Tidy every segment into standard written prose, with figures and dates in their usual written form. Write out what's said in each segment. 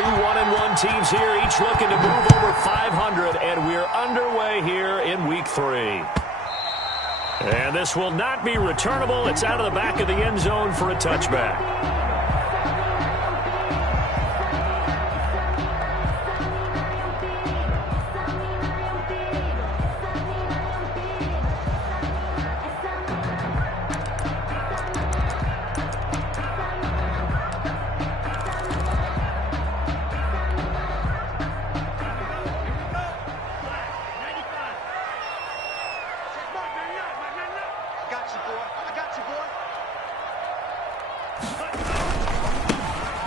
Two 1-1 teams here, each looking to move over 500, and we're underway here in Week 3. And this will not be returnable. It's out of the back of the end zone for a touchback.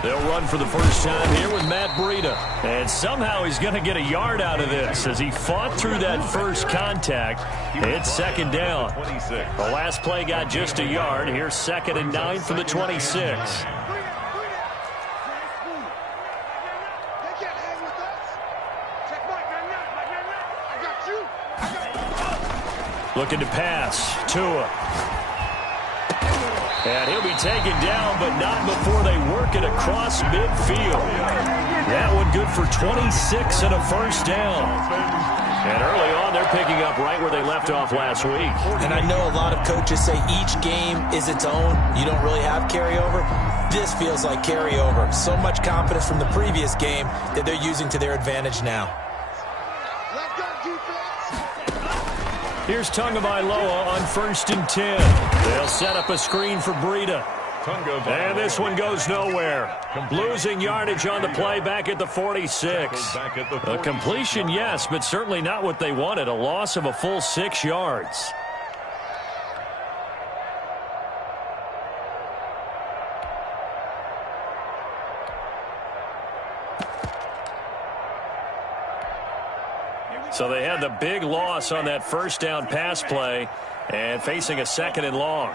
They'll run for the first time here with Matt Breida. And somehow he's going to get a yard out of this as he fought through that first contact. It's second down. The last play got just a yard. Here's 2nd and 9 from the 26. Looking to pass. Tua. And he'll be taken down, but not before they work it across midfield. That one good for 26 and a first down. And early on, they're picking up right where they left off last week. And I know a lot of coaches say each game is its own. You don't really have carryover. This feels like carryover. So much confidence from the previous game that they're using to their advantage now. Here's Tagovailoa on 1st and 10. They'll set up a screen for Breida. And this one goes nowhere. Losing yardage on the play back at the 46. A completion, yes, but certainly not what they wanted. A loss of a full 6 yards. So they had the big loss on that first down pass play and facing a 2nd and long.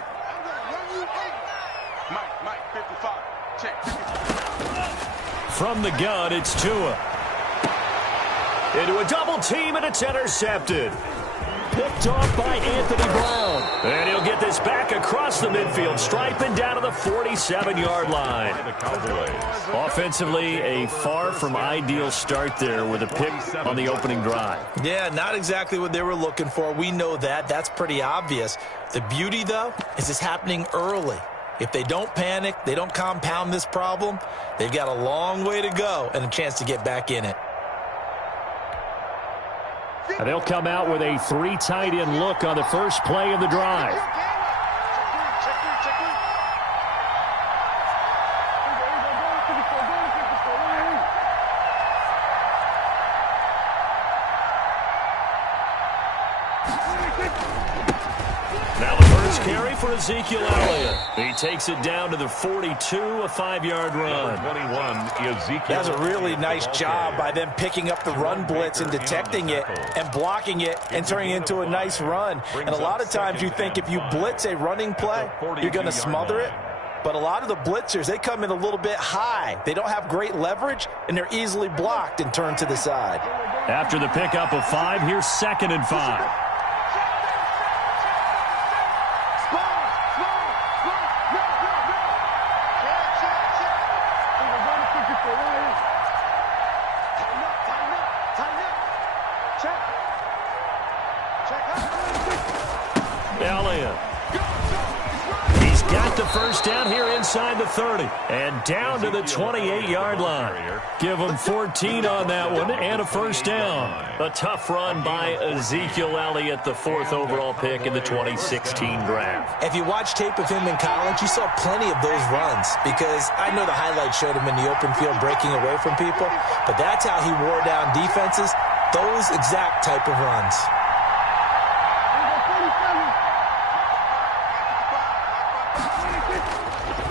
From the gun, it's Tua. Into a double team, and it's intercepted. Picked off by Anthony Brown. And he'll get this back across the midfield stripe and down to the 47-yard line. Offensively, a far from ideal start there with a pick on the opening drive. Yeah, not exactly what they were looking for. We know that. That's pretty obvious. The beauty, though, is it's happening early. If they don't panic, they don't compound this problem, they've got a long way to go and a chance to get back in it. And they'll come out with a 3 tight end look on the first play of the drive. Now the first carry for Ezekiel Elliott. He takes it down to the 42, a 5-yard run. That's a really nice job by them picking up the run blitz and detecting it and blocking it and turning it into a nice run. And a lot of times you think if you blitz a running play, you're going to smother it. But a lot of the blitzers, they come in a little bit high. They don't have great leverage, and they're easily blocked and turned to the side. After the pickup of 5, here's 2nd and 5. Elliott. He's got the first down here inside the 30 and down to the 28-yard line. Give him 14 on that one and a first down. A tough run by Ezekiel Elliott, the 4th overall pick in the 2016 draft. If you watch tape of him in college, you saw plenty of those runs because I know the highlights showed him in the open field breaking away from people, but that's how he wore down defenses, those exact type of runs.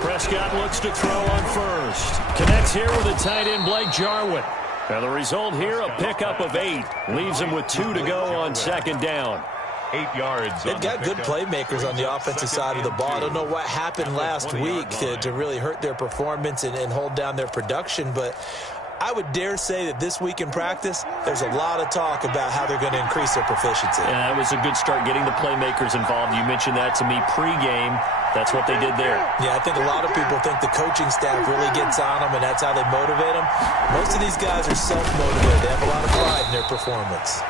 Prescott looks to throw on first. Connects here with a tight end, Blake Jarwin. And the result here, a pickup of 8. Leaves him with 2 to go on 2nd down. 8 yards. They've got good playmakers on the offensive side of the ball. I don't know what happened last week to really hurt their performance and hold down their production, but I would dare say that this week in practice, there's a lot of talk about how they're going to increase their proficiency. Yeah, that was a good start, getting the playmakers involved. You mentioned that to me pregame. That's what they did there. Yeah, I think a lot of people think the coaching staff really gets on them, and that's how they motivate them. Most of these guys are self-motivated. They have a lot of pride in their performance.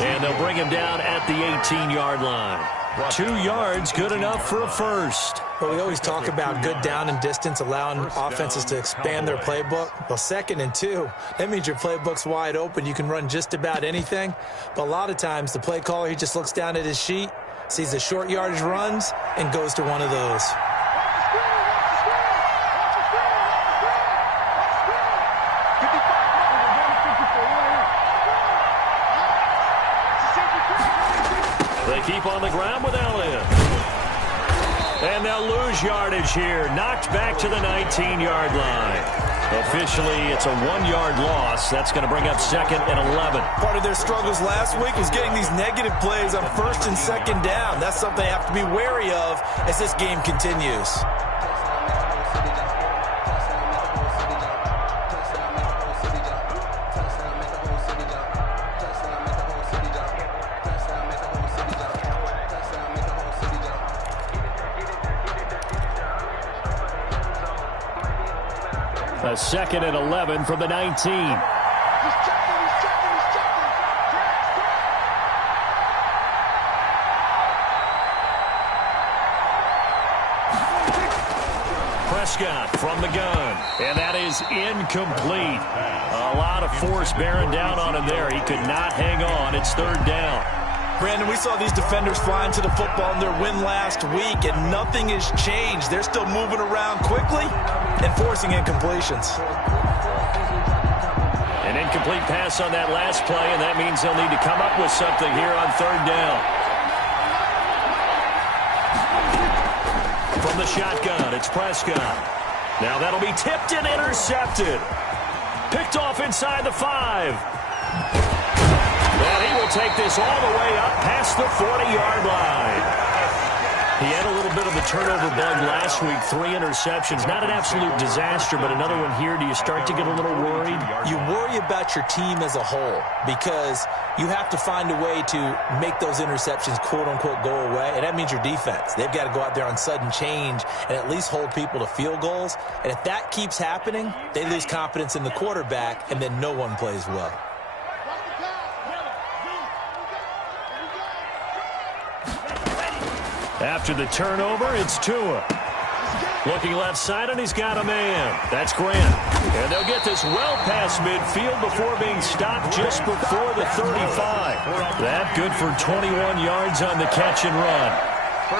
And they'll bring him down at the 18-yard line. 2 yards, good enough for a first. Well, we always talk about good down and distance, allowing offenses to expand their playbook. Well, 2nd and 2, that means your playbook's wide open. You can run just about anything. But a lot of times, the play caller, he just looks down at his sheet, sees the short yardage runs, and goes to one of those. They keep on the ground with Elliott. And they'll lose yardage here. Knocked back to the 19-yard line. Officially, it's a 1-yard loss. That's going to bring up 2nd and 11. Part of their struggles last week was getting these negative plays on 1st and 2nd down. That's something they have to be wary of as this game continues. A 2nd and 11 from the 19. Prescott from the gun, and that is incomplete. A lot of force bearing down on him there. He could not hang on. It's 3rd down. Brandon, we saw these defenders flying to the football in their win last week, and nothing has changed. They're still moving around quickly and forcing incompletions. An incomplete pass on that last play, and that means they'll need to come up with something here on 3rd down. From the shotgun, it's Prescott. Now that'll be tipped and intercepted. Picked off inside the 5. And he will take this all the way up past the 40-yard line. He had a little bit of the turnover bug last week, 3 interceptions. Not an absolute disaster, but another one here. Do you start to get a little worried? You worry about your team as a whole because you have to find a way to make those interceptions, quote-unquote, go away, and that means your defense. They've got to go out there on sudden change and at least hold people to field goals. And if that keeps happening, they lose confidence in the quarterback, and then no one plays well. After the turnover, it's Tua. Looking left side, and he's got a man. That's Grant. And they'll get this well past midfield before being stopped just before the 35. That good for 21 yards on the catch and run.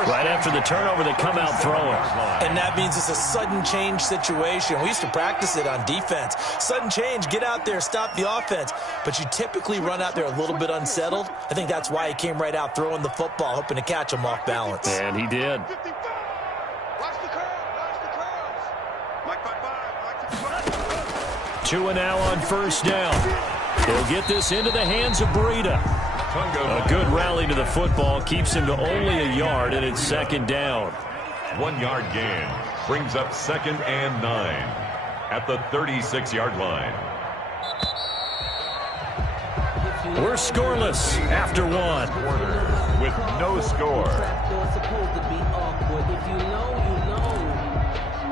Right after the turnover, they come out throwing. And that means it's a sudden change situation. We used to practice it on defense. Sudden change, get out there, stop the offense. But you typically run out there a little bit unsettled. I think that's why he came right out throwing the football, hoping to catch him off balance. And he did. Tua now on 1st down. He'll get this into the hands of Breida. A good rally to the football keeps him to only a yard, and it's 2nd down. 1-yard gain brings up 2nd and 9 at the 36-yard line. We're scoreless after 1. With no score.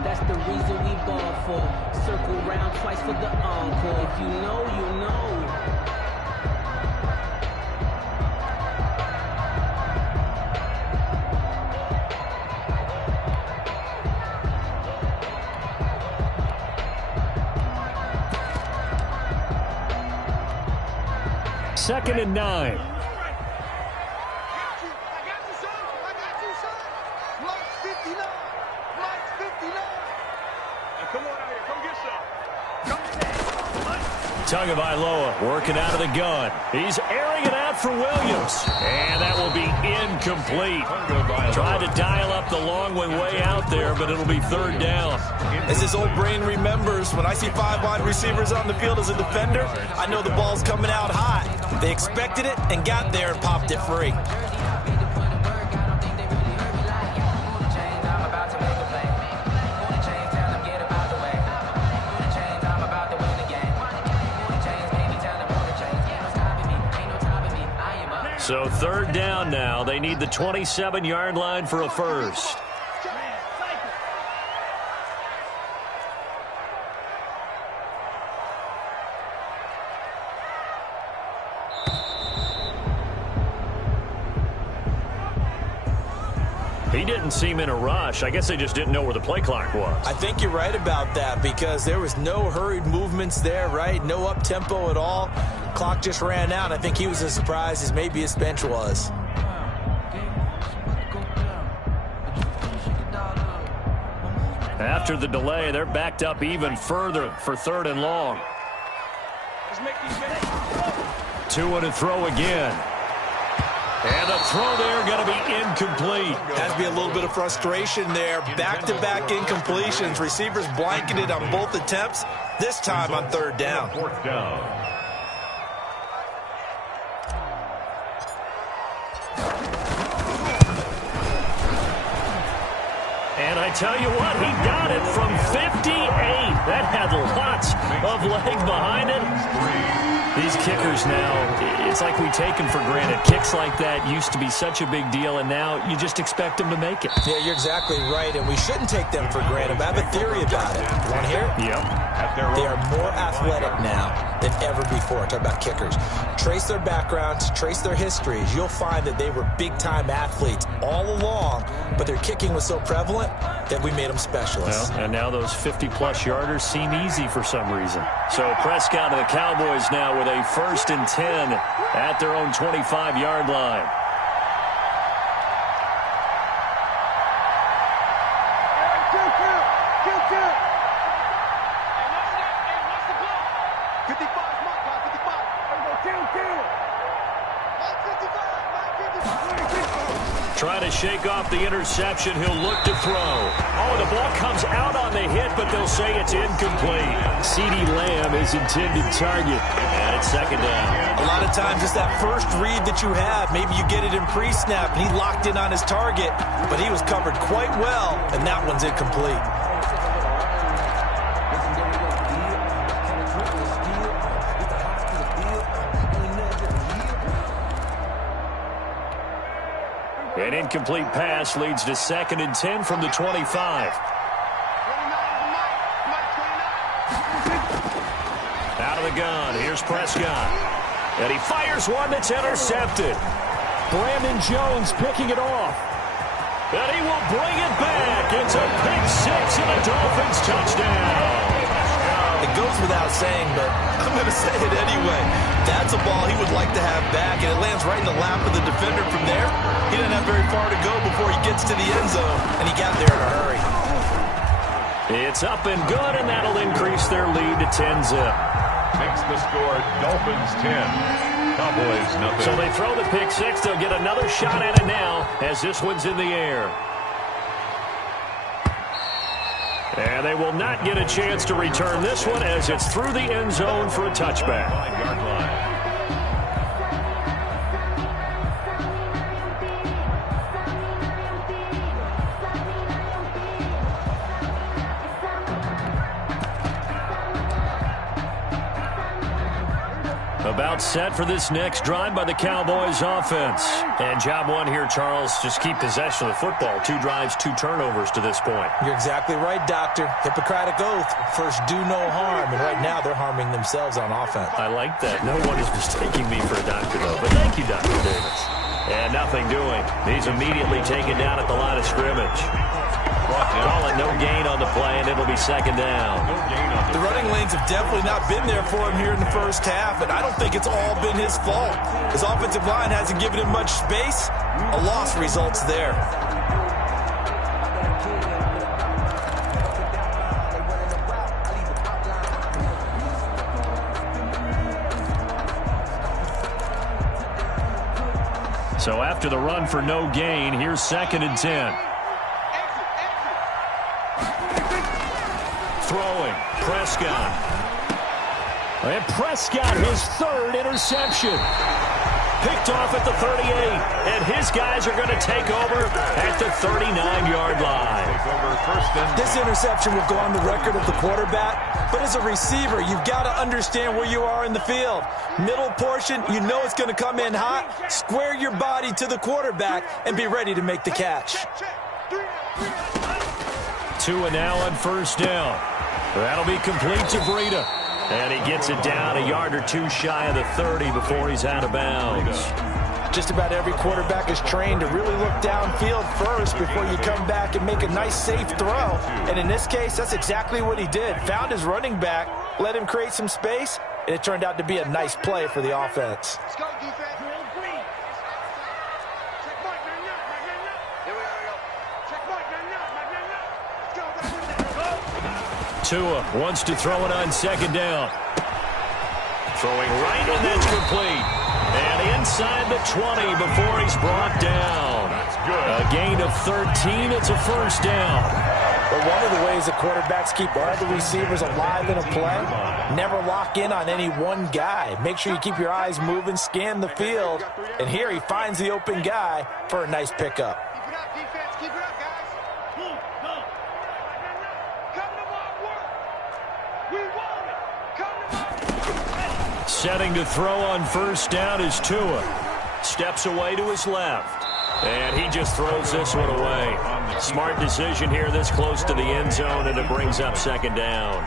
That's the reason we ball for. Circle round twice for the encore. If you know, you know. Second and 9. Tagovailoa working out of the gun. He's airing it out for Williams. And that will be incomplete. Tried to dial up the long one way out there, but it'll be 3rd down. As his old brain remembers, when I see 5 wide receivers on the field as a defender, I know the ball's coming out hot. They expected it and got there and popped it free. So third down now. They need the 27-yard line for a first. He didn't seem in a rush. I guess they just didn't know where the play clock was. I think you're right about that because there was no hurried movements there, right? No up-tempo at all. Clock just ran out. I think he was as surprised as maybe his bench was. After the delay, they're backed up even further for third and long. 2 and a throw again. And the throw there going to be incomplete. Has to be a little bit of frustration there. Back-to-back incompletions. Receivers blanketed on both attempts, this time on third down. Fourth down. And I tell you what, he got it from 58. That had lots of leg behind it. These kickers now, it's like we take them for granted. Kicks like that used to be such a big deal, and now you just expect them to make it. Yeah, you're exactly right, and we shouldn't take them for granted. But I have a theory about it. Want to hear it? Yep. They are more athletic now than ever before. Talk about kickers. Trace their backgrounds, trace their histories. You'll find that they were big-time athletes all along, but their kicking was so prevalent that we made them specialists. Well, and now those 50-plus yarders seem easy for some reason. So Prescott and the Cowboys now with a 1st and 10 at their own 25-yard line. Trying to shake off the interception. He'll look to throw. Oh, the ball comes out on the hit, but they'll say it's incomplete. CeeDee Lamb is intended target, and it's second down. A lot of times it's that first read that you have. Maybe you get it in pre-snap, and he locked in on his target, but he was covered quite well, and that one's incomplete. An incomplete pass leads to 2nd and 10 from the 25. Out of the gun, here's Prescott. And he fires one that's intercepted. Brandon Jones picking it off. And he will bring it back. It's a pick six and a Dolphins touchdown. It goes without saying, but I'm going to say it anyway. That's a ball he would like to have back, and it lands right in the lap of the defender from there. He doesn't have very far to go before he gets to the end zone, and he got there in a hurry. It's up and good, and that'll increase their lead to 10-zip. Makes the score Dolphins 10. Cowboys nothing. So they throw the pick six. They'll get another shot at it now as this one's in the air. And they will not get a chance to return this one as it's through the end zone for a touchback. 5-yard line. About set for this next drive by the Cowboys offense. And job one here, Charles, just keep possession of the football. 2 drives, 2 turnovers to this point. You're exactly right, Doctor. Hippocratic oath. First, do no harm. And right now, they're harming themselves on offense. I like that. No one is mistaking me for a doctor, though. But thank you, Dr. Davis. And nothing doing. He's immediately taken down at the line of scrimmage. Call it no gain on the play, and it'll be second down. The running lanes have definitely not been there for him here in the first half, and I don't think it's all been his fault. His offensive line hasn't given him much space. A loss results there. So after the run for no gain, here's 2nd and 10. Throwing, Prescott. And Prescott, his 3rd interception. Picked off at the 38, and his guys are going to take over at the 39-yard line. This interception will go on the record of the quarterback But as a receiver, you've got to understand where you are in the field. Middle portion, you know it's going to come in hot. Square your body to the quarterback and be ready to make the catch. Tua now on first down. That'll be complete to Breida. And he gets it down a yard or two shy of the 30 before he's out of bounds. Just about every quarterback is trained to really look downfield first before you come back and make a nice, safe throw. And in this case, that's exactly what he did. Found his running back, let him create some space, and it turned out to be a nice play for the offense. Let's go, defense. Tua wants to throw it on second down. Throwing right, and that's complete. And inside the 20 before he's brought down. That's good. A gain of 13. It's a first down. But one of the ways the quarterbacks keep all the receivers alive in a play, never lock in on any one guy. Make sure you keep your eyes moving, scan the field. And here he finds the open guy for a nice pickup. Keep it up, defense. Keep it up, guys. Come to my work. We want it. Come to my work. Setting to throw on first down is Tua. Steps away to his left. And he just throws this one away. Smart decision here this close to the end zone, and it brings up second down.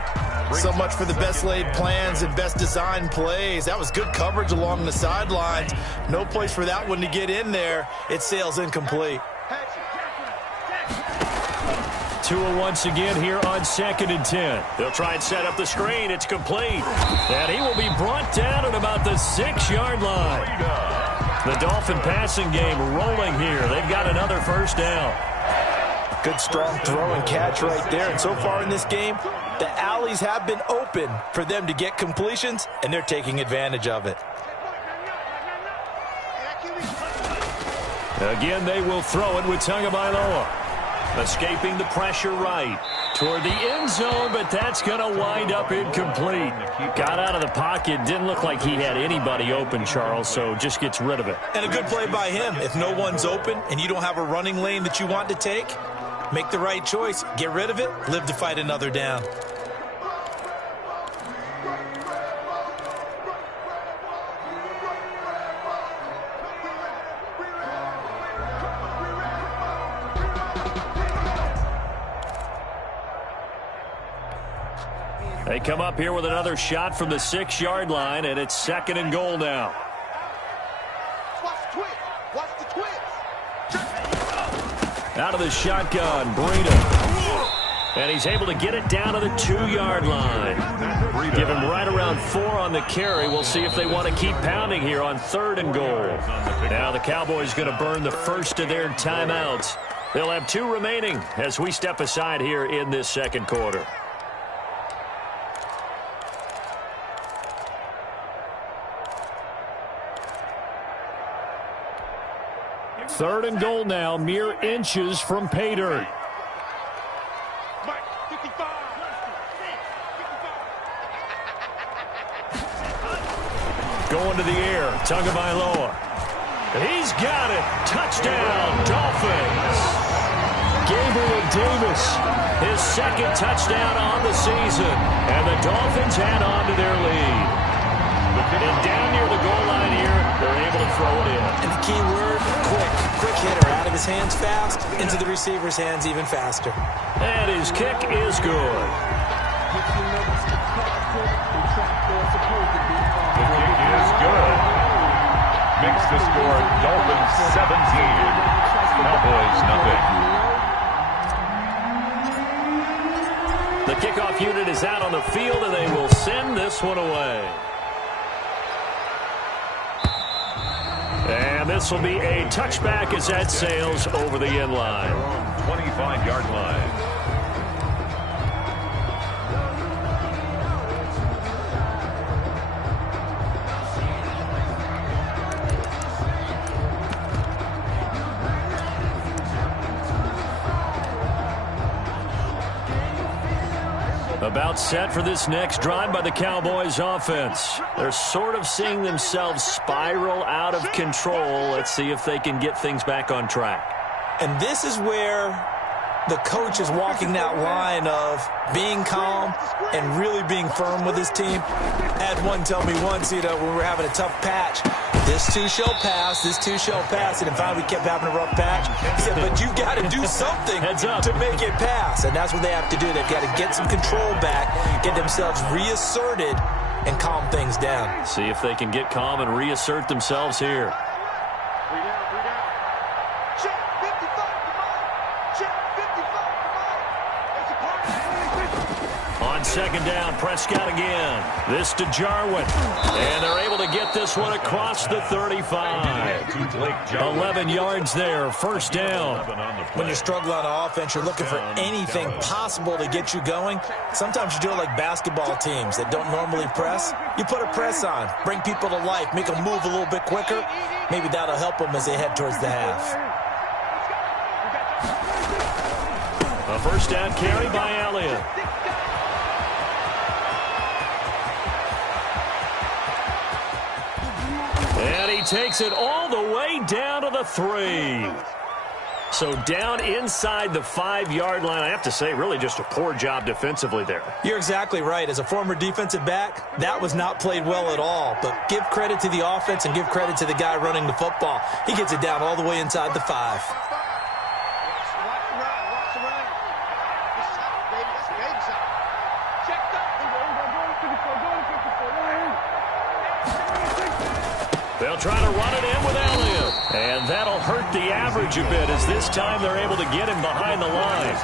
So much for the best laid plans and best designed plays. That was good coverage along the sidelines. No place for that one to get in there. It sails incomplete. Tua once again here on 2nd and 10. They'll try and set up the screen. It's complete. And he will be brought down at about the 6-yard line. The Dolphin passing game rolling here. They've got another first down. Good strong throw and catch right there. And so far in this game, the alleys have been open for them to get completions, and they're taking advantage of it. Again, they will throw it with Tagovailoa. Escaping the pressure right toward the end zone, but that's going to wind up incomplete. Got out of the pocket. Didn't look like he had anybody open, Charles, so just gets rid of it. And a good play by him. If no one's open and you don't have a running lane that you want to take, make the right choice. Get rid of it. Live to fight another down. They come up here with another shot from the 6-yard line, and it's 2nd and goal now. Watch the twist. Watch the twist. Out of the shotgun, Breida. And he's able to get it down to the 2-yard line. Give him right around 4 on the carry. We'll see if they want to keep pounding here on 3rd and goal. Now the Cowboys going to burn the first of their timeouts. They'll have 2 remaining as we step aside here in this second quarter. 3rd and goal now, mere inches from pay dirt. Going to the air, Tagovailoa. He's got it. Touchdown, Dolphins. Gabriel Davis, his 2nd touchdown on the season. And the Dolphins add on to their lead. And down near the goal line here, they're able to throw it in. And the key word, quick. Quick hitter. Out of his hands fast, into the receiver's hands even faster. And his kick is good. The kick is good. Makes the score Dolphins 17. Cowboys nothing. The kickoff unit is out on the field, and they will send this one away. And this will be a touchback as that sails over the end line. 25-yard line. About set for this next drive by the Cowboys offense. They're sort of seeing themselves spiral out of control. Let's see if they can get things back on track. And this is where the coach is walking that line of being calm and really being firm with his team. I had one tell me once, when we were having a tough patch, this too shall pass, this too shall pass. And finally we kept having a rough patch. He said, but you got to do something to make it pass. And that's what they have to do. They've got to get some control back, get themselves reasserted, and calm things down. See if they can get calm and reassert themselves here. Check 55 to mine. Check 55 to mine. It's a party. On second down, Prescott again. This to Jarwin. And they're able to get this one across the 35. 11 yards there, first down. When you're struggling on offense, you're looking for anything possible to get you going. Sometimes you do it like basketball teams that don't normally press. You put a press on, bring people to life, make them move a little bit quicker. Maybe that'll help them as they head towards the half. A first down carry by Elliott. And he takes it all the way down to the 3. So down inside the 5-yard line. I have to say, really just a poor job defensively there. You're exactly right. As a former defensive back, that was not played well at all. But give credit to the offense and give credit to the guy running the football. He gets it down all the way inside the 5. They'll try to run it in with Elliott. And that'll hurt the average a bit as this time they're able to get him behind the line.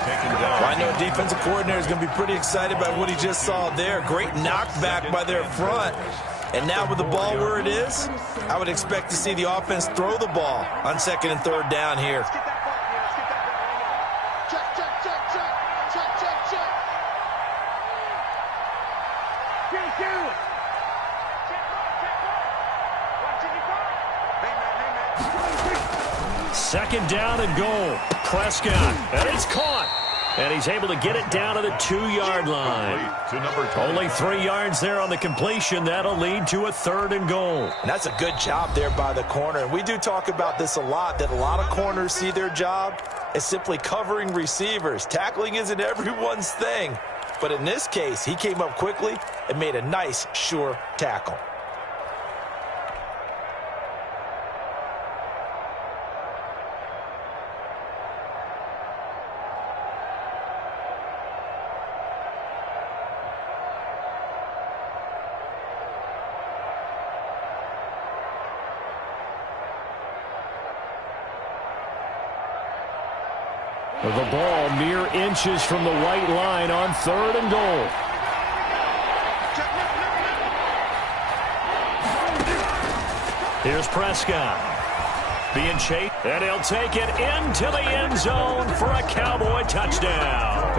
Well, I know a defensive coordinator is going to be pretty excited by what he just saw there. Great knockback by their front. And now with the ball where it is, I would expect to see the offense throw the ball on second and third down here. Second down and goal. Prescott. And it's caught. And he's able to get it down to the 2-yard line. Only 3 yards there on the completion. That'll lead to a third and goal. And that's a good job there by the corner. And we do talk about this a lot, that a lot of corners see their job as simply covering receivers. Tackling isn't everyone's thing. But in this case, he came up quickly and made a nice, sure tackle. The ball mere inches from the white line on third and goal. Here's Prescott. Being chased, and he'll take it into the end zone for a Cowboy touchdown.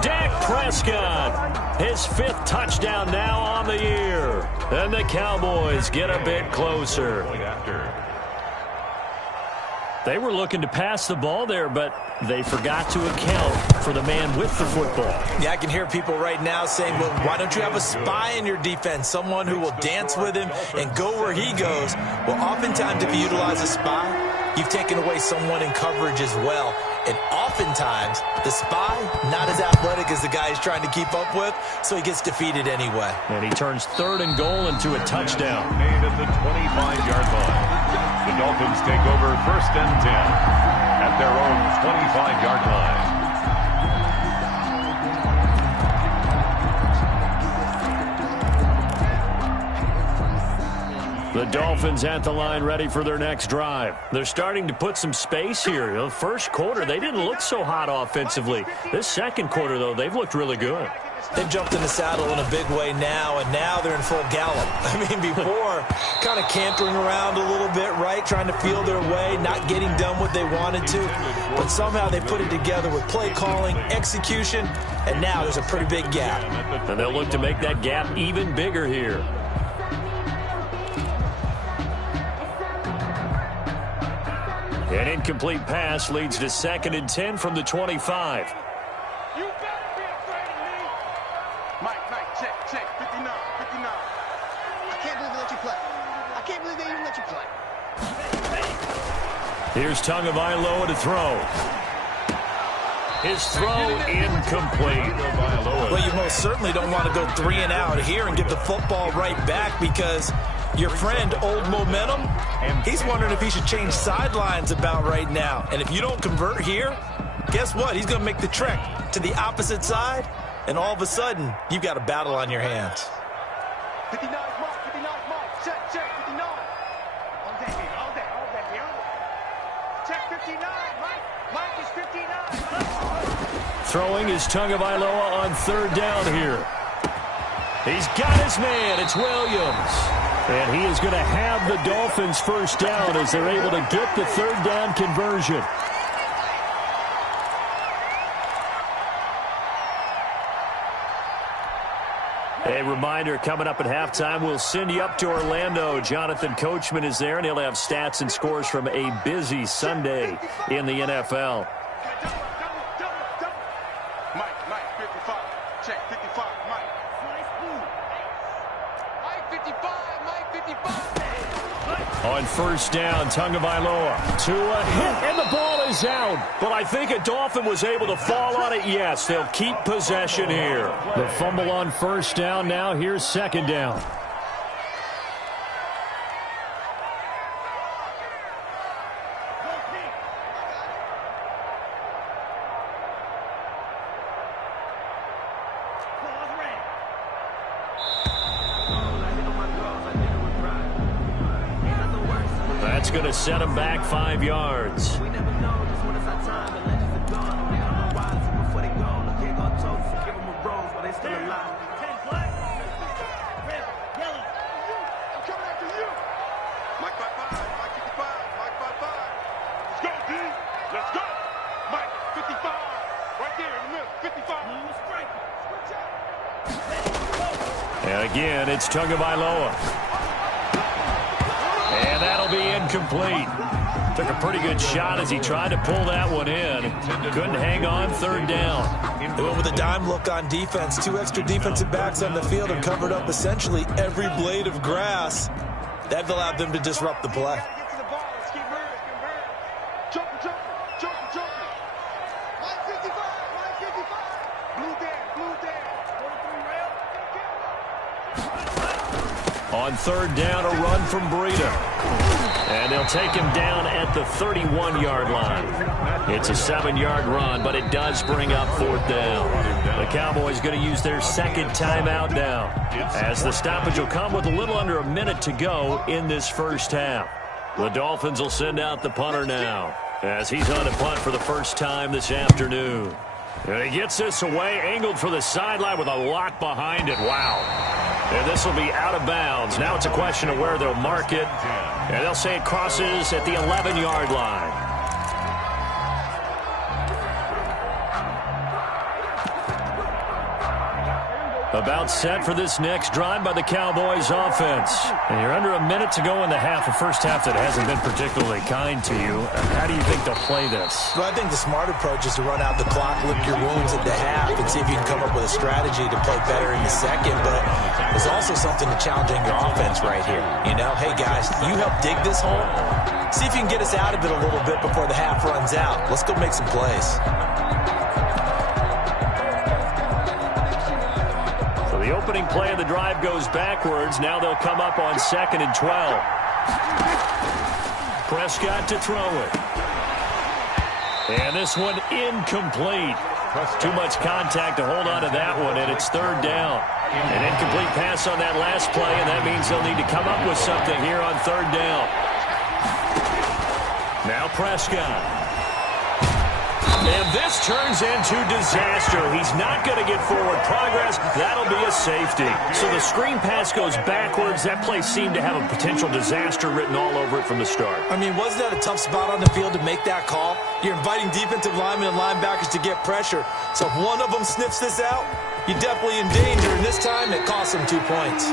Dak Prescott, his 5th touchdown now on the year. And the Cowboys get a bit closer. They were looking to pass the ball there, but they forgot to account for the man with the football. Yeah, I can hear people right now saying, well, why don't you have a spy in your defense, someone who will dance with him and go where he goes? Well, oftentimes if you utilize a spy, you've taken away someone in coverage as well. And oftentimes, the spy, not as athletic as the guy he's trying to keep up with, so he gets defeated anyway. And he turns third and goal into a touchdown. Made at the 25-yard line. The Dolphins take over first and 10 at their own 25-yard line. The Dolphins at the line ready for their next drive. They're starting to put some space here. The first quarter, they didn't look so hot offensively. This second quarter, though, they've looked really good. They've jumped in the saddle in a big way now, and now they're in full gallop. I mean, before, kind of cantering around a little bit, right, trying to feel their way, not getting done what they wanted to. But somehow they put it together with play calling, execution, and now there's a pretty big gap. And they'll look to make that gap even bigger here. An incomplete pass leads to second and 10 from the 25. You better be afraid of me. Mike, check, 59. I can't believe they let you play. I can't believe they even let you play. Here's Tagovailoa to throw. His throw incomplete. Well, you most certainly don't want to go 3 and out here and get the football right back, because your friend, Old Momentum, he's wondering if he should change sidelines about right now. And if you don't convert here, guess what? He's going to make the trek to the opposite side, and all of a sudden, you've got a battle on your hands. 59 mark, 59 mark. Check, 59. All day, here. Check 59, Mike is 59. Throwing is Tagovailoa on third down here. He's got his man. It's Williams. And he is going to have the Dolphins first down as they're able to get the third down conversion. A reminder, coming up at halftime, we'll send you up to Orlando. Jonathan Coachman is there, and he'll have stats and scores from a busy Sunday in the NFL. Mike, 55. Check, 55, Mike. Mike, 55. On first down, Tagovailoa to a hit, and the ball is out. But I think a Dolphin was able to fall on it. Yes, they'll keep possession here. The fumble on first down now. Here's second down. That's going to set him back 5 yards. We never know just when it's our time and legends are gone. We don't know why it's before they go. Look here, go toast. Give them a rose while they still alive. 10 black, red, yellow. I'm coming after you. Mike 55, Mike 55, Mike 55. Let's go, D. Let's go. Mike 55. Right there in the middle. 55. Switch out. And again, it's Tagovailoa. And that'll be incomplete. Took a pretty good shot as he tried to pull that one in. Couldn't hang on third down. They went with a dime look on defense. 2 extra defensive backs on the field and covered up essentially every blade of grass. That allowed them to disrupt the play. Get to the ball. Let's keep moving. Jumping. Mike 55. Blue down. 43 rail. On third down, a run from Breida. And they'll take him down at the 31-yard line. It's a 7-yard run, but it does bring up fourth down. The Cowboys going to use their second timeout now, as the stoppage will come with a little under a minute to go in this first half. The Dolphins will send out the punter now, as he's on to punt for the first time this afternoon. And he gets this away, angled for the sideline with a lock behind it. Wow. And this will be out of bounds. Now it's a question of where they'll mark it. And they'll say it crosses at the 11-yard line. About set for this next drive by the Cowboys offense. And you're under a minute to go in the half, a first half that hasn't been particularly kind to you. How do you think they'll play this? Well, I think the smart approach is to run out the clock, lick your wounds at the half, and see if you can come up with a strategy to play better in the second. But there's also something to challenging your offense right here. You know, hey, guys, you help dig this hole. See if you can get us out of it a little bit before the half runs out. Let's go make some plays. The opening play of the drive goes backwards. Now they'll come up on 2nd and 12. Prescott to throw it. And this one incomplete. Too much contact to hold on to that one, and it's third down. An incomplete pass on that last play, and that means they'll need to come up with something here on third down. Now Prescott. And this turns into disaster. He's not going to get forward progress. That'll be a safety. So the screen pass goes backwards. That play seemed to have a potential disaster written all over it from the start. I mean, wasn't that a tough spot on the field to make that call? You're inviting defensive linemen and linebackers to get pressure. So if one of them sniffs this out, you're definitely in danger. And this time, it cost him 2 points.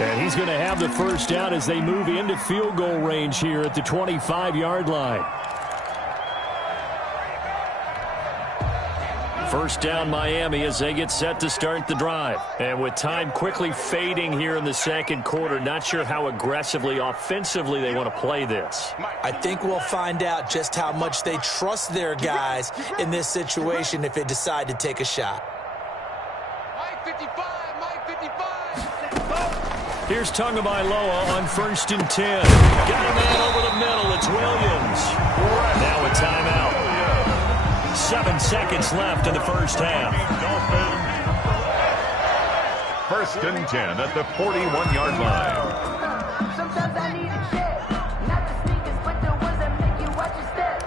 And he's going to have the first down as they move into field goal range here at the 25-yard line. First down Miami as they get set to start the drive. And with time quickly fading here in the second quarter, not sure how aggressively, offensively they want to play this. I think we'll find out just how much they trust their guys in this situation if they decide to take a shot. Mike 55, Mike 55. Here's Tagovailoa on 1st and 10. Got a man over the middle. It's Williams. Now a timeout. 7 seconds left in the first half. 1st and 10 at the 41-yard line. Sometimes I need a check. Not the sneakers, but the ones that make you watch your step.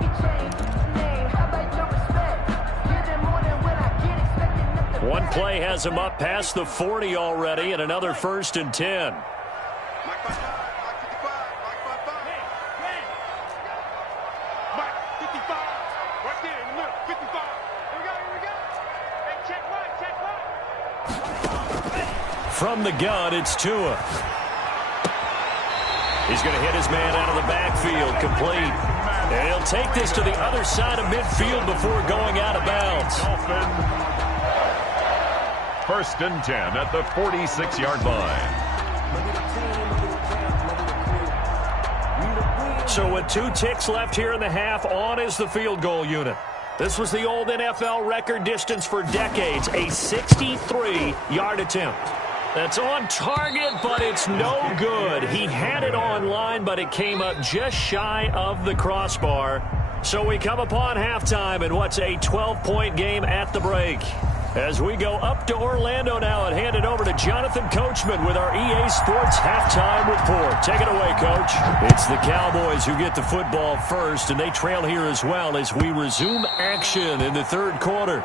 You change your name. How about your respect? Give them more than what I get, expecting them to. One play has him up past the 40 already, and another 1st and 10. Mike 55, Mike 55, Mike 55. Mike 55, right there in the middle, 55. Here we go. Hey, check right. From the gun, it's Tua. He's going to hit his man out of the backfield, complete. And he'll take this to the other side of midfield before going out of bounds. 1st and 10 at the 46-yard line. So with 2 ticks left here in the half, on is the field goal unit. This was the old NFL record distance for decades, a 63-yard attempt. That's on target, but it's no good. He had it on line, but it came up just shy of the crossbar. So we come upon halftime in what's a 12-point game at the break. As we go up to Orlando now and hand it over to Jonathan Coachman with our EA Sports Halftime Report. Take it away, Coach. It's the Cowboys who get the football first, and they trail here as well as we resume action in the third quarter.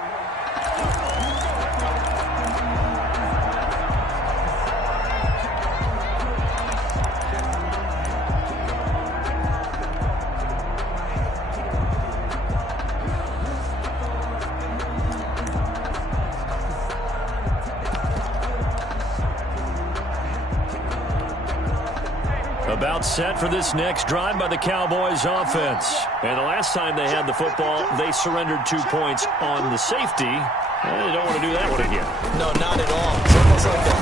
About set for this next drive by the Cowboys offense. And the last time they had the football, they surrendered 2 points on the safety. They don't want to do that one again. No, not at all. It's almost like a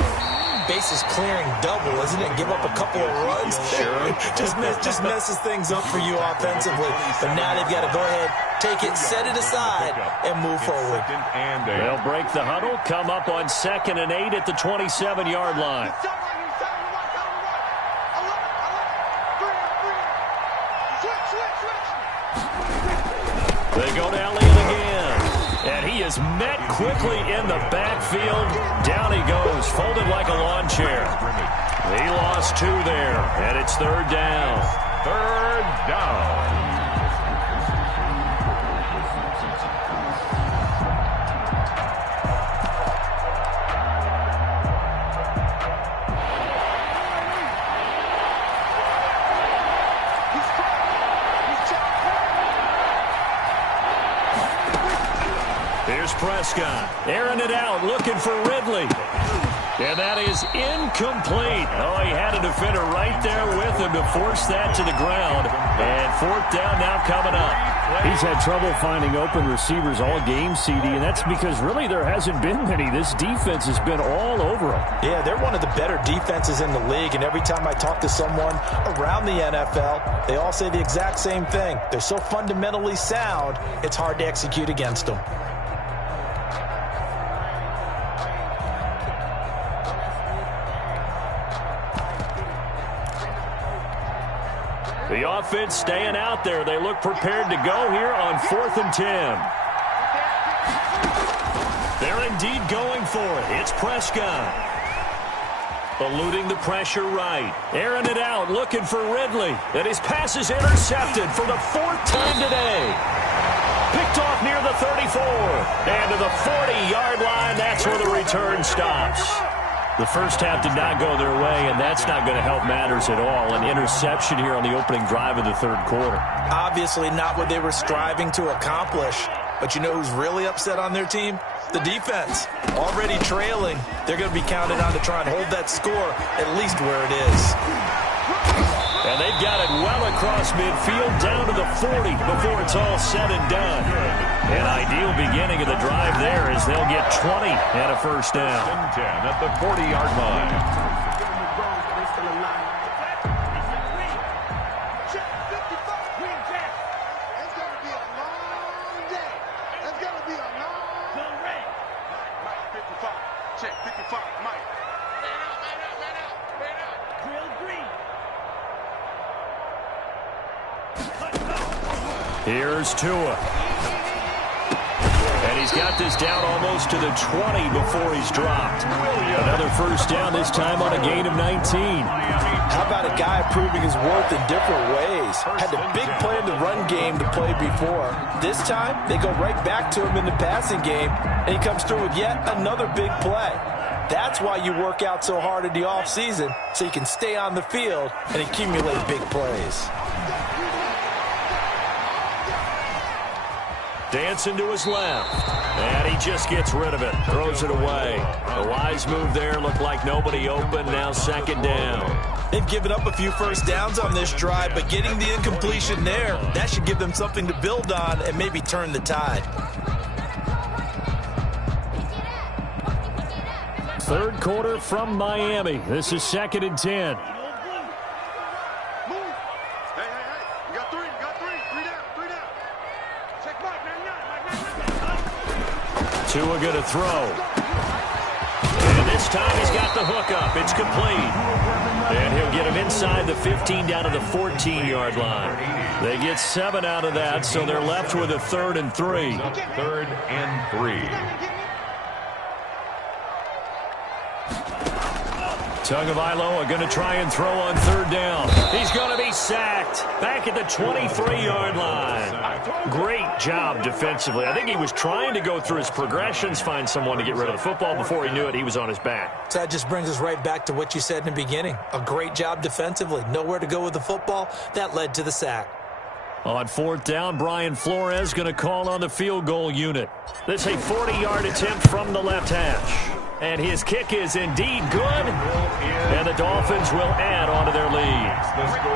bases clearing double, isn't it? Give up a couple of runs. Sure. just messes things up for you offensively. But now they've got to go ahead, take it, set it aside, and move forward. They'll break the huddle, come up on 2nd and 8 at the 27-yard line. They go to Elliott again. And he is met quickly in the backfield. Down he goes, folded like a lawn chair. He lost 2 there, and it's 3rd down. 3rd down. Here's Prescott, airing it out, looking for Ridley. And that is incomplete. Oh, he had a defender right there with him to force that to the ground. And 4th down now coming up. He's had trouble finding open receivers all game, CD, and that's because really there hasn't been many. This defense has been all over him. Yeah, they're one of the better defenses in the league, and every time I talk to someone around the NFL, they all say the exact same thing. They're so fundamentally sound, it's hard to execute against them. The offense staying out there. They look prepared to go here on 4th and 10. They're indeed going for it. It's Prescott. Eluding the pressure right. Airing it out, looking for Ridley. And his pass is intercepted for the 4th time today. Picked off near the 34. And to the 40-yard line, that's where the return stops. The first half did not go their way, and that's not going to help matters at all. An interception here on the opening drive of the third quarter. Obviously not what they were striving to accomplish. But you know who's really upset on their team? The defense. Already trailing, they're going to be counted on to try and hold that score at least where it is. And they've got it well across midfield down to the 40 before it's all said and done. An ideal beginning of the drive there as they'll get 20 and a first down. 10 at the 40-yard line. Here's Tua. And he's got this down almost to the 20 before he's dropped. Another first down, this time on a gain of 19. How about a guy proving his worth in different ways? Had a big play in the run game to play before. This time, they go right back to him in the passing game, and he comes through with yet another big play. That's why you work out so hard in the offseason, so you can stay on the field and accumulate big plays. Dancing to his left. And he just gets rid of it. Throws it away. A wise move there. Looked like nobody open. Now second down. They've given up a few first downs on this drive, but getting the incompletion there, that should give them something to build on and maybe turn the tide. Third quarter from Miami. This is 2nd and 10. Tua going to throw. And this time he's got the hook up. It's complete. And he'll get him inside the 15 down to the 14-yard line. They get 7 out of that, so they're left with a 3rd and 3. 3rd and 3. Tagovailoa going to try and throw on 3rd down. He's going to be sacked. Back at the 23-yard line. Great job defensively. I think he was trying to go through his progressions, find someone to get rid of the football. Before he knew it, he was on his back. So that just brings us right back to what you said in the beginning. A great job defensively. Nowhere to go with the football. That led to the sack. On 4th down, Brian Flores going to call on the field goal unit. This is a 40-yard attempt from the left hash. And his kick is indeed good. And the Dolphins will add on to their lead.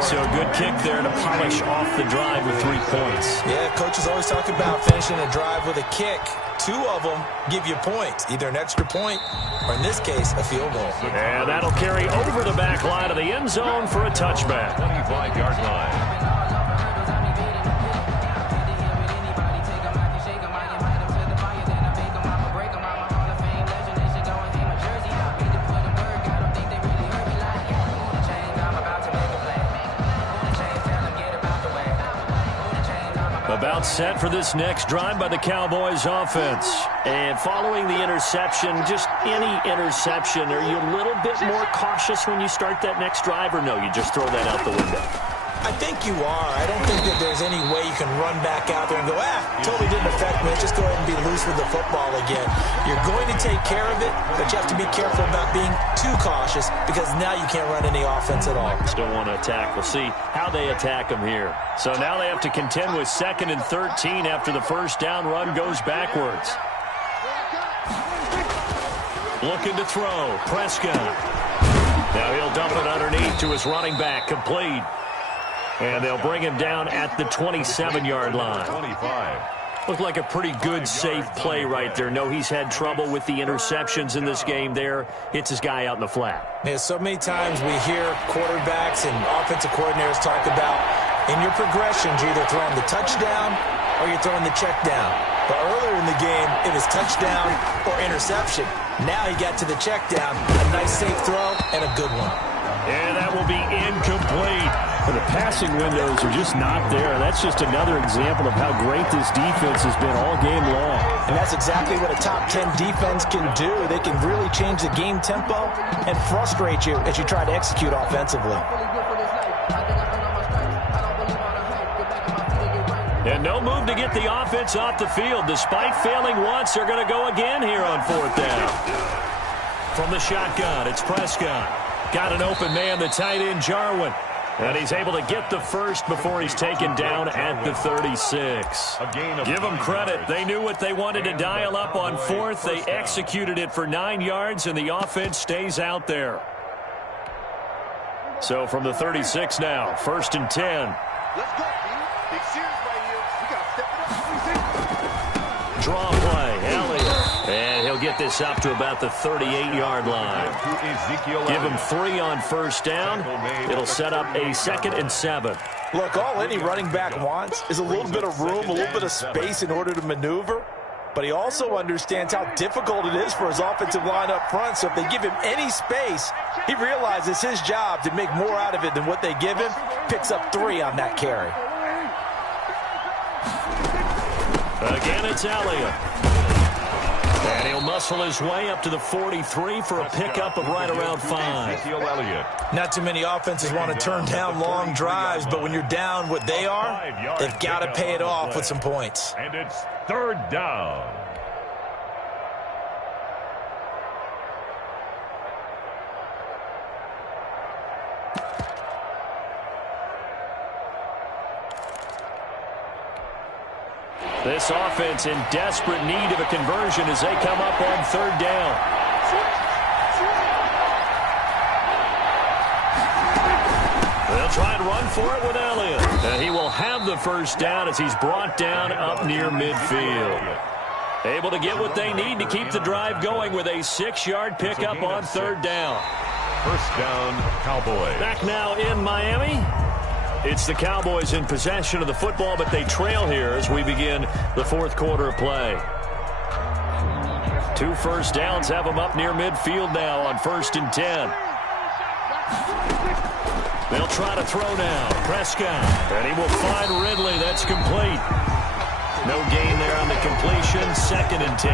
So a good kick there to polish off the drive with 3 points. Yeah, coaches always talk about finishing a drive with a kick. 2 of them give you points, either an extra point or, in this case, a field goal. And that'll carry over the back line of the end zone for a touchback. 25-yard line. About set for this next drive by the Cowboys offense. And following the interception, just any interception, are you a little bit more cautious when you start that next drive, or no, you just throw that out the window? I think you are. I don't think that there's any way you can run back out there and go, totally didn't affect me. Let's just go ahead and be loose with the football again. You're going to take care of it, but you have to be careful about being too cautious because now you can't run any offense at all. Still want to attack. We'll see how they attack them here. So now they have to contend with 2nd and 13 after the first down run goes backwards. Looking to throw. Prescott. Now he'll dump it underneath to his running back. Complete. And they'll bring him down at the 27-yard line. 25. Looked like a pretty good, safe play right there. No, he's had trouble with the interceptions in this game there. Hits his guy out in the flat. Yeah, so many times we hear quarterbacks and offensive coordinators talk about in your progressions, you're either throwing the touchdown or you're throwing the check down. But earlier in the game, it was touchdown or interception. Now he got to the check down. A nice, safe throw and a good one. And that will be incomplete. The passing windows are just not there. That's just another example of how great this defense has been all game long. And that's exactly what a top 10 defense can do. They can really change the game tempo and frustrate you as you try to execute offensively. And no move to get the offense off the field. Despite failing once, they're going to go again here on 4th down. From the shotgun, it's Prescott. Got an open man, the tight end, Jarwin. And he's able to get the first before he's taken down at the 36. Give them credit. They knew what they wanted to dial up on fourth. They executed it for 9 yards, and the offense stays out there. So from the 36 now, 1st and 10. Let's go, Big series right here. We got to step it up. Draw play, Elliott. And he'll get this up to about the 38-yard line. Give him 3 on 1st down. It'll set up a 2nd and 7. Look, all any running back wants is a little bit of room, a little bit of space in order to maneuver. But he also understands how difficult it is for his offensive line up front. So if they give him any space, he realizes his job to make more out of it than what they give him. Picks up 3 on that carry. Again, it's Elliott. And he'll muscle his way up to the 43 for a pickup of right around 5. Not too many offenses want to turn down long drives, but when you're down what they are, they've got to pay it off with some points. And it's 3rd down. This offense in desperate need of a conversion as they come up on 3rd down. They'll try and run for it with Elliott. And he will have the 1st down as he's brought down up near midfield. Able to get what they need to keep the drive going with a 6-yard pickup on 3rd down. 1st down, Cowboys. Back now in Miami. It's the Cowboys in possession of the football, but they trail here as we begin the 4th quarter of play. 2 1st downs have them up near midfield now on 1st and 10. They'll try to throw now. Prescott. And he will find Ridley. That's complete. No gain there on the completion. 2nd and 10.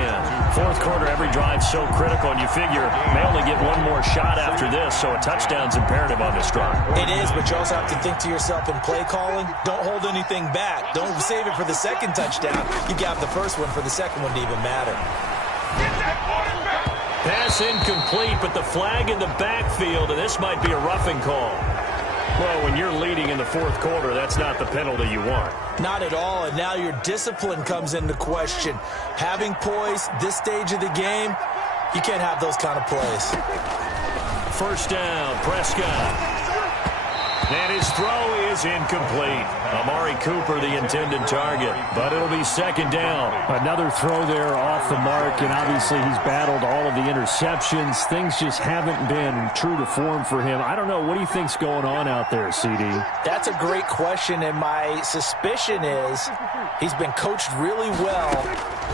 4th quarter, every drive so critical, and you figure may only get one more shot after this, so a touchdown's imperative on this drive. It is, but you also have to think to yourself in play calling, don't hold anything back. Don't save it for the 2nd touchdown. You got the 1st one for the 2nd one to even matter. Pass incomplete, but the flag in the backfield, and this might be a roughing call. Well, when you're leading in the 4th quarter, that's not the penalty you want. Not at all, and now your discipline comes into question. Having poise this stage of the game, you can't have those kind of plays. 1st down, Prescott. And his throw is incomplete. Amari Cooper, the intended target, but it'll be 2nd down. Another throw there off the mark, and obviously he's battled all of the interceptions. Things just haven't been true to form for him. I don't know. What do you think's going on out there, CD? That's a great question, and my suspicion is he's been coached really well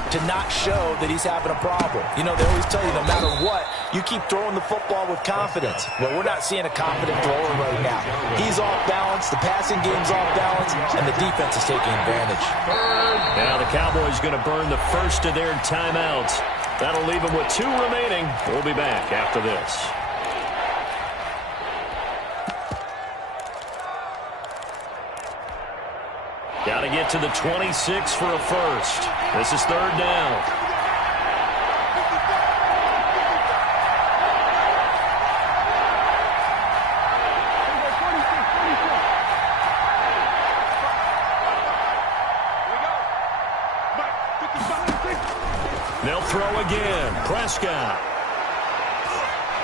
to not show that he's having a problem. You know, they always tell you no matter what, you keep throwing the football with confidence. Well, we're not seeing a confident thrower right now. He's off balance, the passing game's off balance, and the defense is taking advantage. Now the Cowboys going to burn the first of their timeouts. That'll leave them with 2 remaining. We'll be back after this. Got to get to the 26 for a first. This is 3rd down. They'll throw again. Prescott.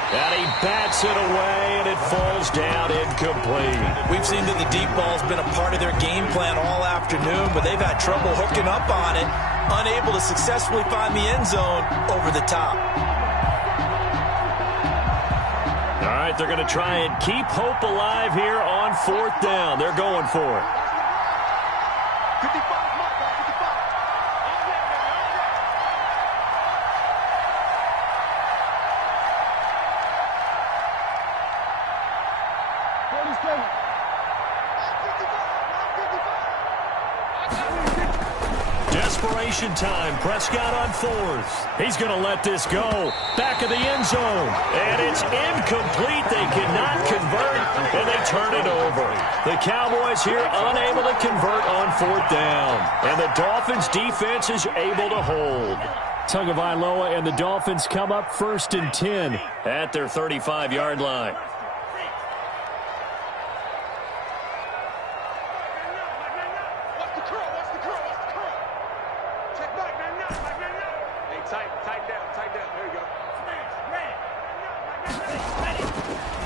And he bats it away, and it falls down incomplete. We've seen that the deep ball's been a part of their game plan all afternoon, but they've had trouble hooking up on it, unable to successfully find the end zone over the top. All right, they're going to try and keep hope alive here on 4th down. They're going for it. 55. Desperation time. Prescott on 4th. He's going to let this go. Back of the end zone. And it's incomplete. They cannot convert, and they turn it over. The Cowboys here unable to convert on 4th down. And the Dolphins defense is able to hold. Tagovailoa and the Dolphins come up 1st and 10 at their 35-yard line.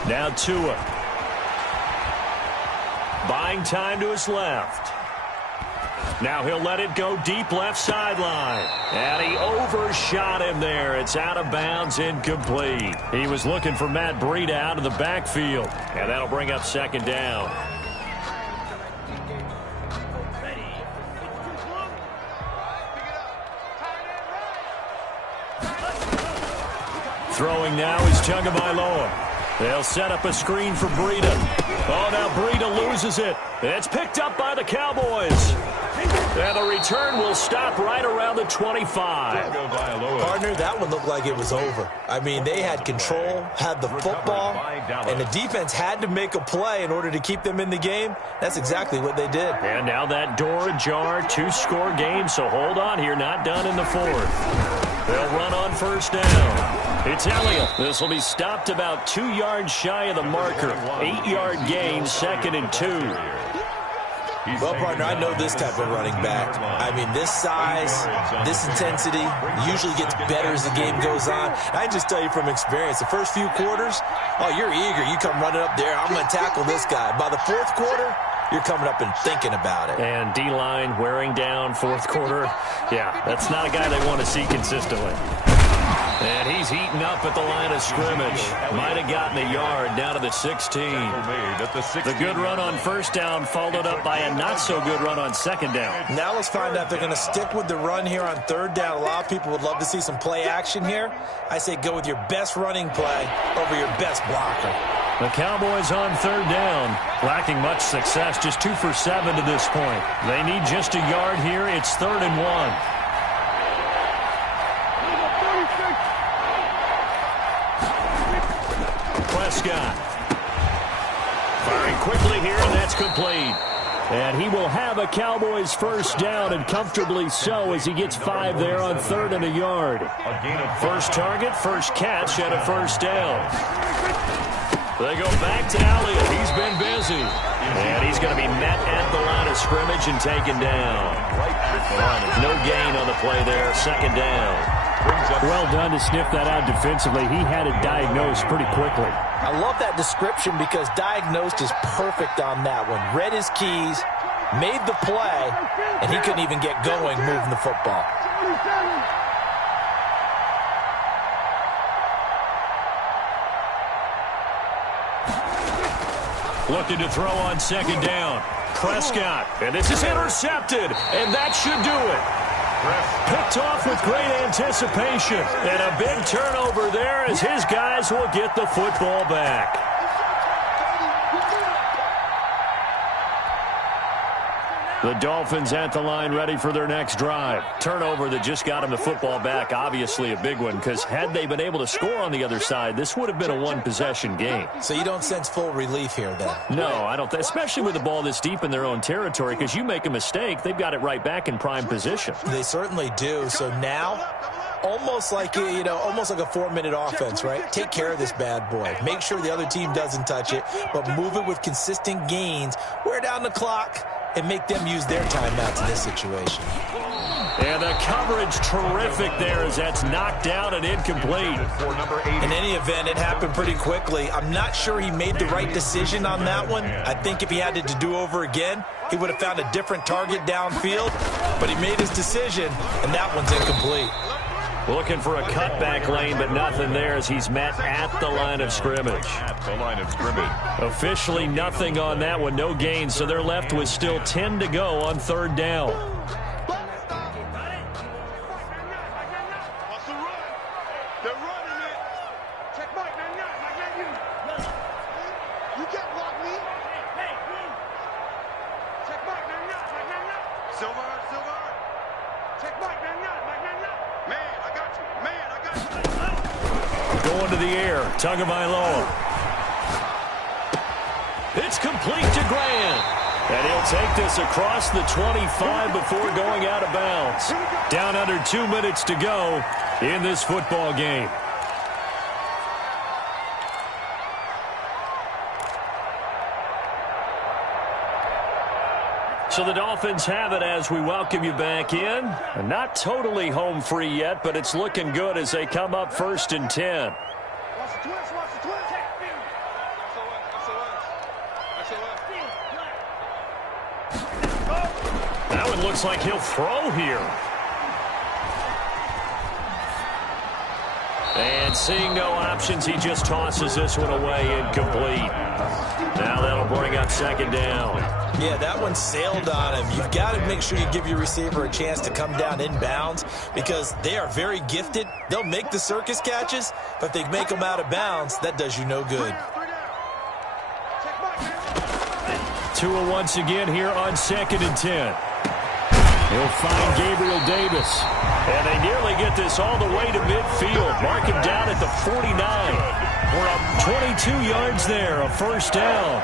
Now Tua. Buying time to his left. Now he'll let it go deep left sideline. And he overshot him there. It's out of bounds, incomplete. He was looking for Matt Breida out of the backfield. And that'll bring up second down. Throwing now is Tagovailoa. They'll set up a screen for Breida. Oh, now Breida loses it. It's picked up by the Cowboys. And the return will stop right around the 25. Partner, that one looked like it was over. I mean, they had control, had the football, and the defense had to make a play in order to keep them in the game. That's exactly what they did. And now that door ajar, 2-score game, so hold on here, not done in the fourth. They'll run on first down. It's Elliott. This will be stopped about 2 yards shy of the marker. 8-yard gain, 2nd and 2. Well, partner, I know this type of running back. I mean, this size, this intensity usually gets better as the game goes on. I just tell you from experience, the first few quarters, oh, you're eager. You come running up there, I'm going to tackle this guy. By the fourth quarter, you're coming up and thinking about it. And D-line wearing down fourth quarter. Yeah, that's not a guy they want to see consistently. And he's heating up at the line of scrimmage. Might have gotten a yard down to the 16. The good run on first down followed up by a not-so-good run on second down. Now let's find out if they're going to stick with the run here on third down. A lot of people would love to see some play action here. I say go with your best running play over your best blocker. The Cowboys on third down, lacking much success, just 2 for 7 to this point. They need just a yard here. It's 3rd and 1. Prescott. Firing quickly here, and that's complete. And he will have a Cowboys first down, and comfortably so, as he gets 5 there on 3rd and a yard. First target, first catch, and a first down. They go back to Elliott. He's been busy. And he's going to be met at the line of scrimmage and taken down. No gain on the play there. 2nd down. Well done to sniff that out defensively. He had it diagnosed pretty quickly. I love that description because diagnosed is perfect on that one. Read his keys, made the play, and he couldn't even get going moving the football. Looking to throw on second down. Prescott. And this is intercepted. And that should do it. Picked off with great anticipation. And a big turnover there as his guys will get the football back. The Dolphins at the line ready for their next drive. Turnover that just got them the football back. Obviously a big one because had they been able to score on the other side, this would have been a one-possession game. So you don't sense full relief here then? No, I don't. Especially with the ball this deep in their own territory because you make a mistake, they've got it right back in prime position. They certainly do. So now, almost like almost like a 4-minute offense, right? Take care of this bad boy. Make sure the other team doesn't touch it, but move it with consistent gains. Wear down the clock and make them use their timeouts in this situation. And the coverage terrific there as that's knocked down and incomplete. In any event, it happened pretty quickly. I'm not sure he made the right decision on that one. I think if he had to do over again, he would have found a different target downfield, but he made his decision, and that one's incomplete. Looking for a cutback lane, but nothing there as he's met at the line of scrimmage. Officially nothing on that one, no gain, so they're left with still 10 to go on third down. What's the run? They're running it. Check Mike, not you. You can't block me. Check Mike, not. Silver. Check Mike, not. Man, I got you. Going to the air, Tagovailoa. It's complete to Grant. And he'll take this across the 25 before going out of bounds. Down under 2 minutes to go in this football game. So the Dolphins have it as we welcome you back in. Not totally home free yet, but it's looking good as they come up 1st and 10. That one looks like he'll throw here. And seeing no options, he just tosses this one away, incomplete. Now that'll bring up second down. Yeah, that one sailed on him. You've got to make sure you give your receiver a chance to come down inbounds because they are very gifted. They'll make the circus catches, but if they make them out of bounds, that does you no good. Tua once again here on 2nd and 10. He'll find Gabriel Davis. And they nearly get this all the way to midfield. Mark him down at the 49. We're up 22 yards there, a first down.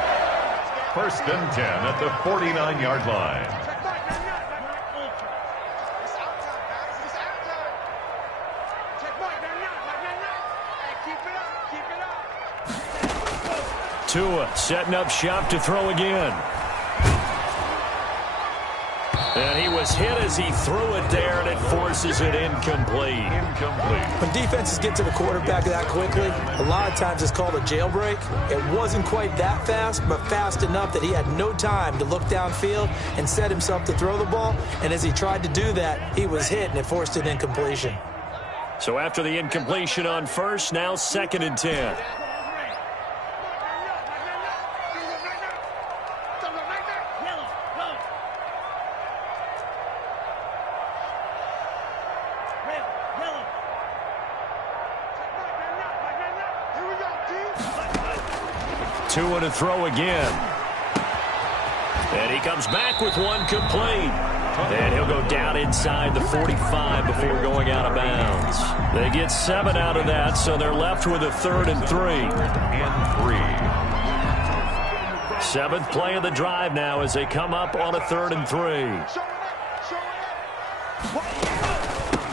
1st and 10 at the 49-yard line. Tua setting up shop to throw again. And he was hit as he threw it there, and it forces it incomplete. When defenses get to the quarterback that quickly, a lot of times it's called a jailbreak. It wasn't quite that fast, but fast enough that he had no time to look downfield and set himself to throw the ball. And as he tried to do that, he was hit, and it forced an incompletion. So after the incompletion on first, now 2nd and 10. Tua to throw again. And he comes back with one complete. And he'll go down inside the 45 before going out of bounds. They get 7 out of that, so they're left with a 3rd and 3. 7th play of the drive now as they come up on a 3rd and 3.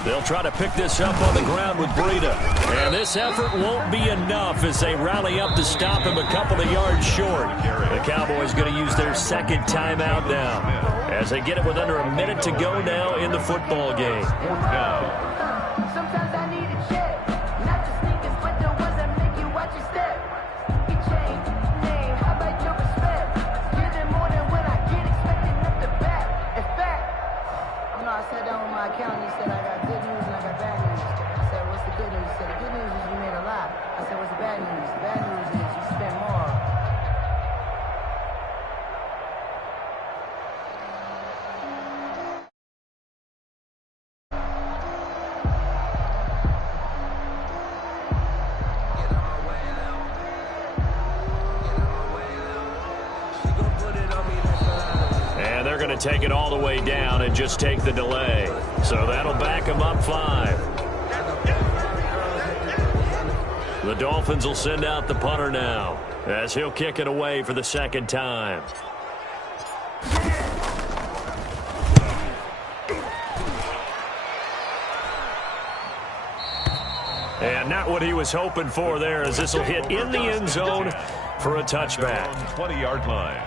They'll try to pick this up on the ground with Breida. And this effort won't be enough as they rally up to stop him a couple of yards short. The Cowboys going to use their 2nd timeout now as they get it with under a minute to go now in the football game. Sometimes I need a check, not the sneakers, but the ones that make you watch your step. You change name, how about your respect? Give them more than what I get, expecting up the back. In fact, I sat down with my accountant, he said I got good news and I got bad news. I said, what's the good news? He said, the good news is you made a lot. I said, what's the bad news? The bad news is you spent more. And they're going to take it all the way down and just take the delay. So that'll back them up 5. The Dolphins will send out the punter now as he'll kick it away for the 2nd time. And not what he was hoping for there as this will hit in the end zone for a touchback. 20-yard line.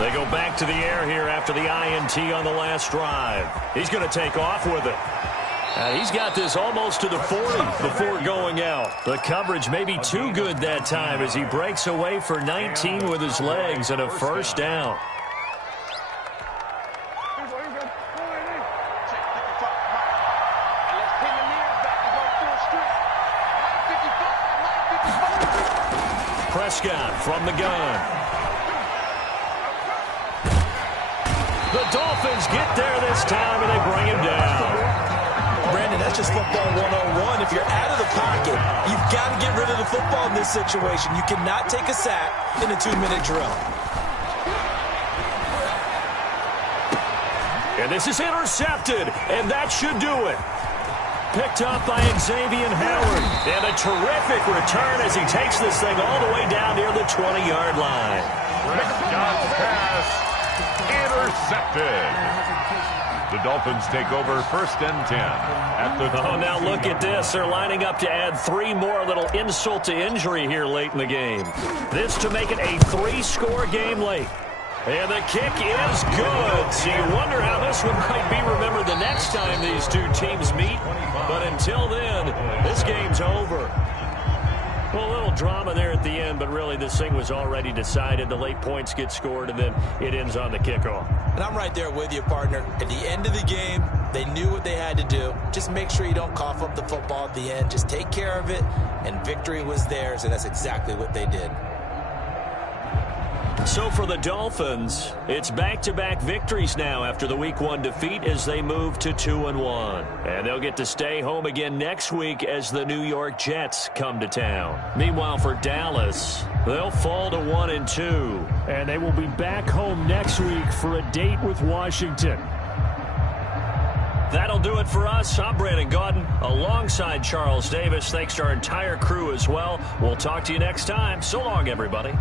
They go back to the air here after the INT on the last drive. He's going to take off with it. And he's got this almost to the 40 before going out. The coverage may be too good that time as he breaks away for 19 with his legs and a first down. Prescott from the gun. The Dolphins get there this time, and they bring him down. Brandon, that's just football 101. If you're out of the pocket, you've got to get rid of the football in this situation. You cannot take a sack in a 2-minute drill. And this is intercepted, and that should do it. Picked up by Xavier Howard. And a terrific return as he takes this thing all the way down near the 20-yard line. Prescott's pass intercepted. The Dolphins take over 1st and 10 at the now look at this. They're lining up to add 3 more. Little insult to injury here late in the game. This to make it a 3-score game late. And the kick is good. So you wonder how this one might be remembered the next time these two teams meet. But until then, this game's over. Well, a little drama there at the end, but really this thing was already decided. The late points get scored, and then it ends on the kickoff. And I'm right there with you, partner. At the end of the game, they knew what they had to do. Just make sure you don't cough up the football at the end. Just take care of it, and victory was theirs, and that's exactly what they did. So for the Dolphins, it's back-to-back victories now after the Week 1 defeat as they move to 2-1. And they'll get to stay home again next week as the New York Jets come to town. Meanwhile, for Dallas, they'll fall to 1-2. And they will be back home next week for a date with Washington. That'll do it for us. I'm Brandon Gaudin alongside Charles Davis. Thanks to our entire crew as well. We'll talk to you next time. So long, everybody.